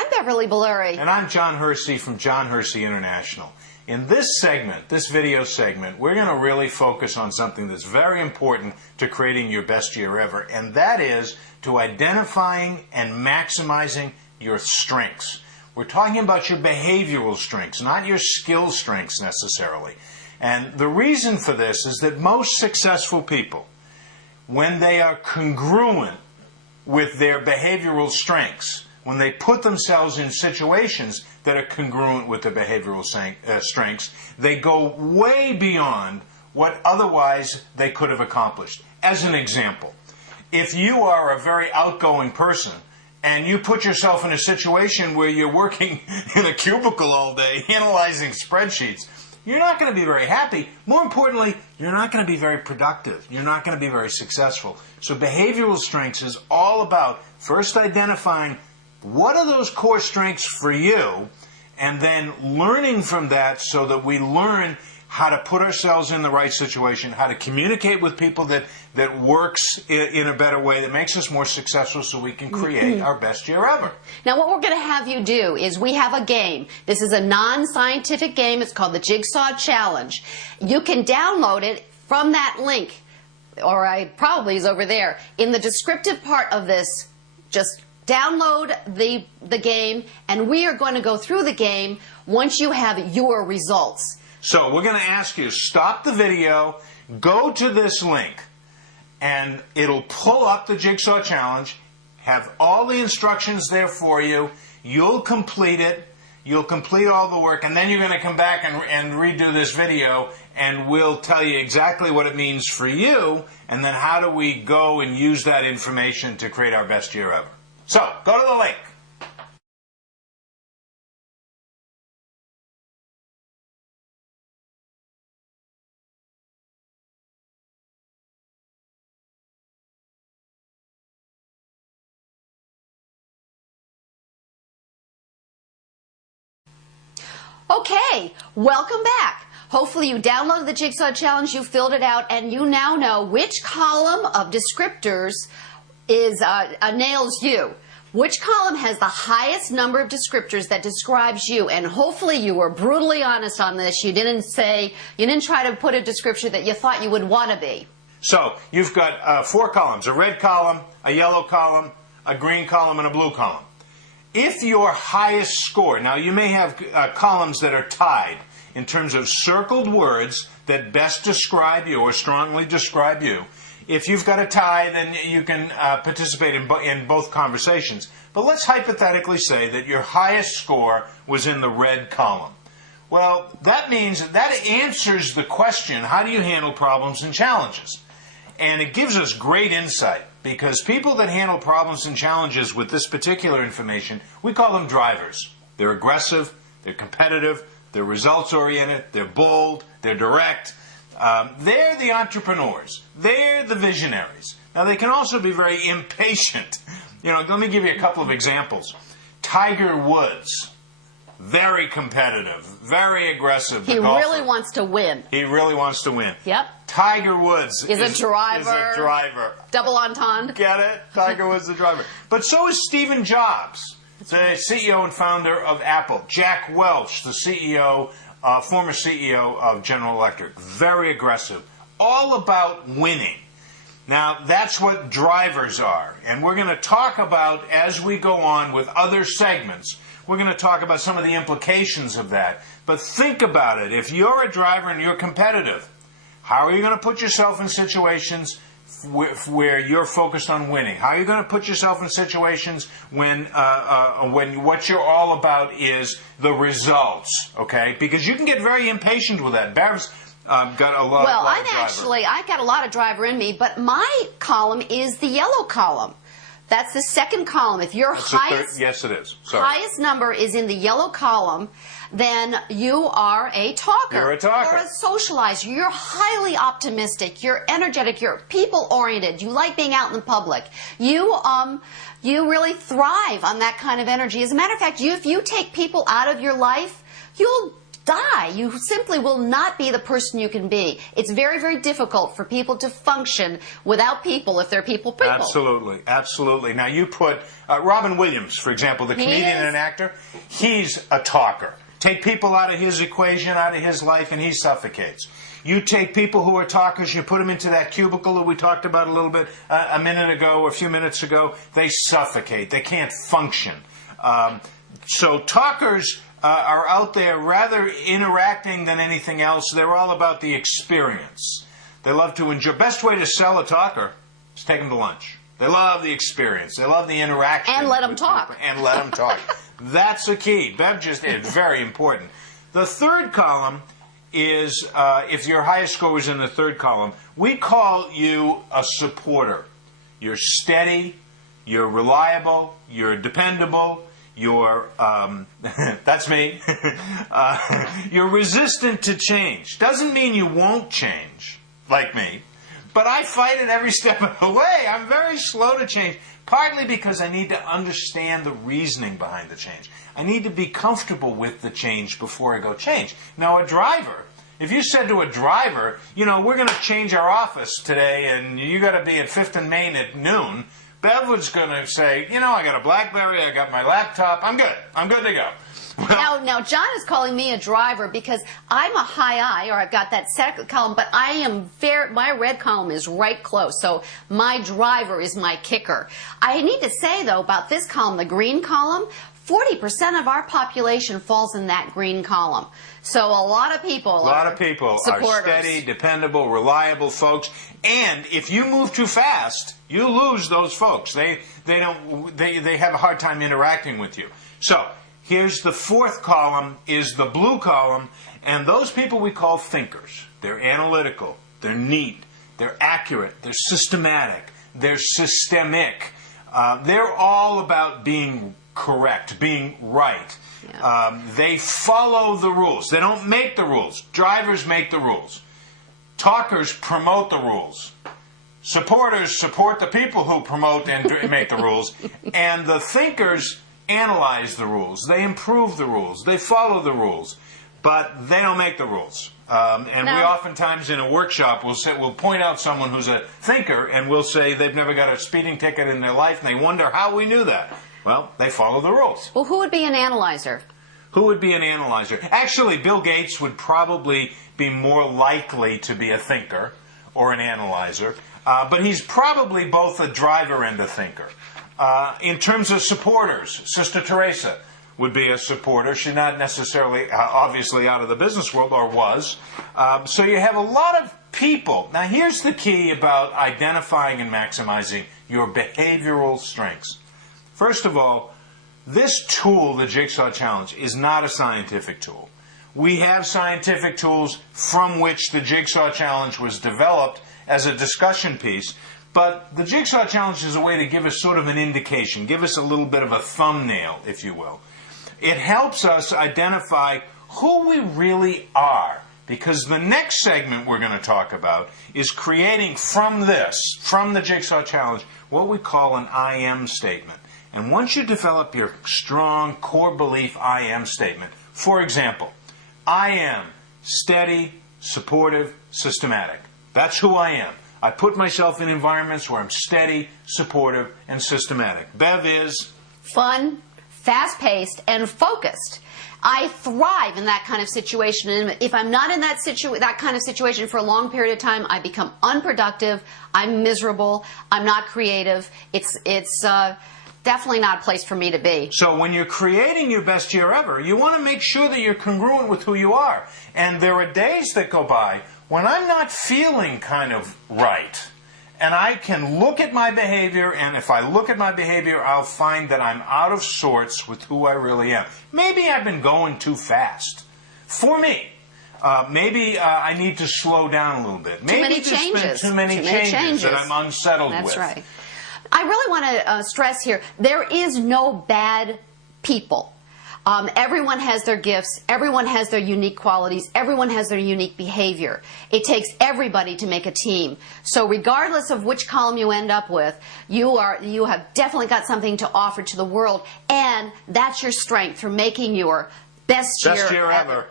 I'm Beverly Belluri. And I'm John Hersey from John Hersey International. In this segment, this video segment, we're going to really focus on something that's very important to creating your best year ever, and that is to identifying and maximizing your strengths. We're talking about your behavioral strengths, not your skill strengths necessarily. And the reason for this is that most successful people, when they are congruent with their behavioral strengths, when they put themselves in situations that are congruent with their behavioral strengths, they go way beyond what otherwise they could have accomplished. As an example, if you are a very outgoing person and you put yourself in a situation where you're working in a cubicle all day analyzing spreadsheets, you're not going to be very happy. More importantly, you're not going to be very productive. You're not going to be very successful. So behavioral strengths is all about first identifying what are those core strengths for you, and then learning from that so that we learn how to put ourselves in the right situation, how to communicate with people that works in a better way, that makes us more successful so we can create our best year ever. Now what we're going to have you do is we have a game. This is a non-scientific game. It's called the Jigsaw Challenge. You can download it from that link, or it probably is over there. In the descriptive part of this, just download the game, and we are going to go through the game once you have your results. So we're going to ask you, stop the video, go to this link, and it'll pull up the Jigsaw Challenge, have all the instructions there for you. You'll complete it. You'll complete all the work, and then you're going to come back and redo this video, and we'll tell you exactly what it means for you, and then how do we go and use that information to create our best year ever. So, go to the link. Okay, welcome back. Hopefully you downloaded the Jigsaw Challenge, you filled it out, and you now know which column of descriptors is nails you. Which column has the highest number of descriptors that describes you? And hopefully you were brutally honest on this. You didn't try to put a description that you thought you would want to be. So you've got 4 columns: a red column, a yellow column, a green column, and a blue column. If your highest score, now you may have columns that are tied in terms of circled words that best describe you or strongly describe you. If you've got a tie, then you can participate in both conversations. But let's hypothetically say that your highest score was in the red column. Well, that means that answers the question, how do you handle problems and challenges? And it gives us great insight, because people that handle problems and challenges with this particular information, we call them drivers. They're aggressive, they're competitive, they're results-oriented, they're bold, they're direct. They're the entrepreneurs. They're the visionaries. Now, they can also be very impatient. Let me give you a couple of examples. Tiger Woods, very competitive, very aggressive. He really wants to win. He really wants to win. Yep. Tiger Woods is a driver. Double entendre. Get it? Tiger Woods is a driver. But so is Stephen Jobs, the CEO and founder of Apple. Jack Welch, the former CEO of General Electric. Very aggressive. All about winning. Now, that's what drivers are. And we're going to talk about, as we go on with other segments, we're going to talk about some of the implications of that. But think about it. If you're a driver and you're competitive, how are you going to put yourself in situations where you're focused on winning? How are you going to put yourself in situations when what you're all about is the results? Okay, because you can get very impatient with that. Bev's got a lot. Well, I've got a lot of driver in me, but my column is the yellow column. That's the second column. If your yes, it is. Sorry. Highest number is in the yellow column, then you are a talker. You're a talker. You're a socializer. You're highly optimistic. You're energetic. You're people-oriented. You like being out in the public. You really thrive on that kind of energy. As a matter of fact, if you take people out of your life, you'll die. You simply will not be the person you can be. It's very, very difficult for people to function without people if they're people. Absolutely, absolutely. Now you put Robin Williams, for example, the comedian and actor, he's a talker. Take people out of his equation, out of his life, and he suffocates. You take people who are talkers, you put them into that cubicle that we talked about a little bit a minute ago, or a few minutes ago, they suffocate. They can't function. So talkers are out there rather interacting than anything else. They're all about the experience. They love to enjoy. Best way to sell a talker is take them to lunch. They love the experience. They love the interaction. And let them talk. And let them talk. That's the key. Bev just did. Very important. The third column is, if your highest score is in the third column, we call you a supporter. You're steady, you're reliable, you're dependable, you're, that's me, you're resistant to change. Doesn't mean you won't change, like me, but I fight it every step of the way. I'm very slow to change, partly because I need to understand the reasoning behind the change. I need to be comfortable with the change before I go change. Now, a driver, if you said to a driver, you know, we're going to change our office today and you got to be at 5th and Main at noon, Bev was going to say, you know, I got a BlackBerry, I got my laptop, I'm good. I'm good to go. Now, John is calling me a driver because I'm a high I, or I've got that second column, but I am my red column is right close, so my driver is my kicker. I need to say, though, about this column, the green column, 40% of our population falls in that green column. So a lot of people are steady, dependable, reliable folks. And if you move too fast, you lose those folks. They have a hard time interacting with you. So here's the fourth column, is the blue column, and those people we call thinkers. They're analytical, they're neat, they're accurate, they're systematic, they're systemic. They're all about being correct, being right. Yeah. They follow the rules. They don't make the rules. Drivers make the rules. Talkers promote the rules. Supporters support the people who promote and make the rules. And the thinkers analyze the rules. They improve the rules. They follow the rules. But they don't make the rules. And we oftentimes in a workshop we'll point out someone who's a thinker and we'll say they've never got a speeding ticket in their life and they wonder how we knew that. Well, they follow the rules. Well, who would be an analyzer? Who would be an analyzer? Actually, Bill Gates would probably be more likely to be a thinker or an analyzer, but he's probably both a driver and a thinker. In terms of supporters, Sister Teresa would be a supporter. She's not necessarily, obviously, out of the business world, or was. So you have a lot of people. Now, here's the key about identifying and maximizing your behavioral strengths. First of all, this tool, the Jigsaw Challenge, is not a scientific tool. We have scientific tools from which the Jigsaw Challenge was developed as a discussion piece, but the Jigsaw Challenge is a way to give us sort of an indication, give us a little bit of a thumbnail, if you will. It helps us identify who we really are, because the next segment we're going to talk about is creating from this, from the Jigsaw Challenge, what we call an I am statement. And once you develop your strong core belief I am statement, for example, I am steady, supportive, systematic. That's who I am. I put myself in environments where I'm steady, supportive, and systematic. Bev is fun, fast-paced, and focused. I thrive in that kind of situation, and if I'm not in that kind of situation for a long period of time, I become unproductive, I'm miserable, I'm not creative. It's definitely not a place for me to be. So when you're creating your best year ever, you want to make sure that you're congruent with who you are. And there are days that go by when I'm not feeling kind of right. And I can look at my behavior, and if I look at my behavior, I'll find that I'm out of sorts with who I really am. Maybe I've been going too fast. For me. Maybe I need to slow down a little bit. Maybe too many changes that I'm unsettled with. That's right. I really want to stress here, there is no bad people. Everyone has their gifts, everyone has their unique qualities, everyone has their unique behavior. It takes everybody to make a team. So regardless of which column you end up with, you have definitely got something to offer to the world, and that's your strength for making your best year ever.